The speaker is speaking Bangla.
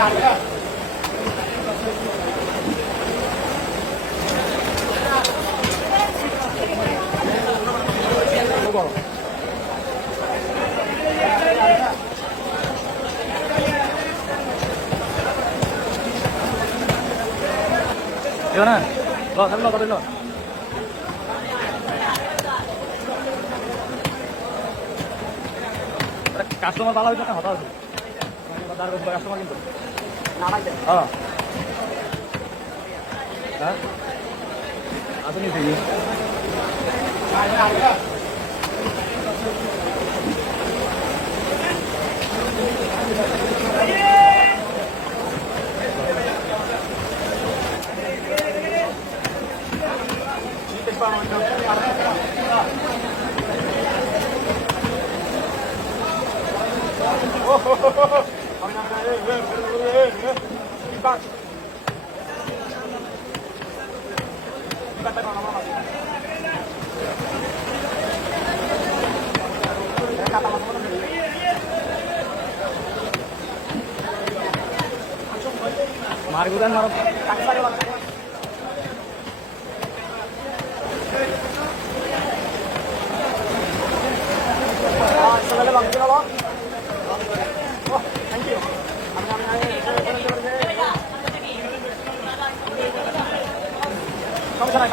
Gimana? Lo, kan lo, tapi lo. Customer ভালো হয়েছে না হতাশ কাস্টমার কিন্তু হ্যাঁ হ্যাঁ আসুন ঠিক Margudan marah. Sebenarnya bang, kita loh. Oh, thank you. Kamu sana,